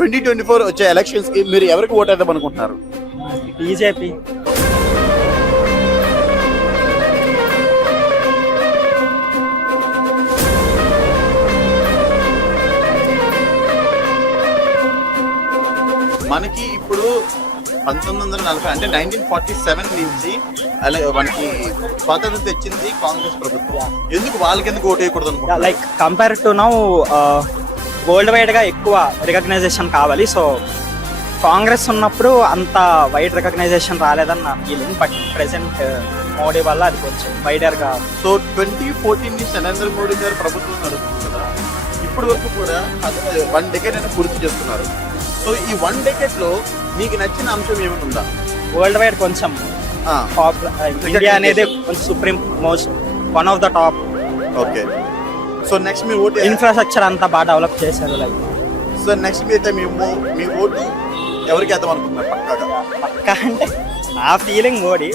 Twenty twenty four వచ్చే ఎలక్షన్స్కి మీరు ఎవరికి ఓట్ వేద్దాం అనుకుంటున్నారు? బీజేపీ. మనకి ఇప్పుడు పంతొమ్మిది వందల నలభై అంటే నైన్టీన్ ఫార్టీ సెవెన్ నుంచి అలా మనకి స్వాతంత్రం తెచ్చింది కాంగ్రెస్ ప్రభుత్వం. ఎందుకు వాళ్ళకి ఎందుకు ఓటు వేయకూడదు like compare to now world వైడ్గా ఎక్కువ రికగ్నైజేషన్ కావాలి. సో కాంగ్రెస్ ఉన్నప్పుడు అంత వైడ్ రికగ్నైజేషన్ రాలేదని నా ఫీలింగ్ బట్ ప్రెసెంట్ మోడీ వల్ల అది కొంచెం వైడర్గా సో ట్వంటీ ఫోర్టీన్ నుంచి నరేంద్ర మోడీ గారు ప్రభుత్వం నడుస్తుంది కదా. ఇప్పటి వరకు కూడా వన్ డెకెట్ అయినా పూర్తి చేస్తున్నారు. సో ఈ వన్ డెకెట్లో మీకు నచ్చిన అంశం ఏమైనా ఉందా? వరల్డ్ వైడ్ కొంచెం ఇండియా అనేది కొంచెం supreme most one of the top okay so next me vote infrastructure అంతా బాగా డెవలప్ చేశారు లైక్ సో నెక్స్ట్ మీ అయితే మీ మో- ఓటు ఎవరికి వేద్దాం అనుకుంటున్నారు పక్కాగా? పక్కా అంటే నా ఫీలింగ్ మోడీ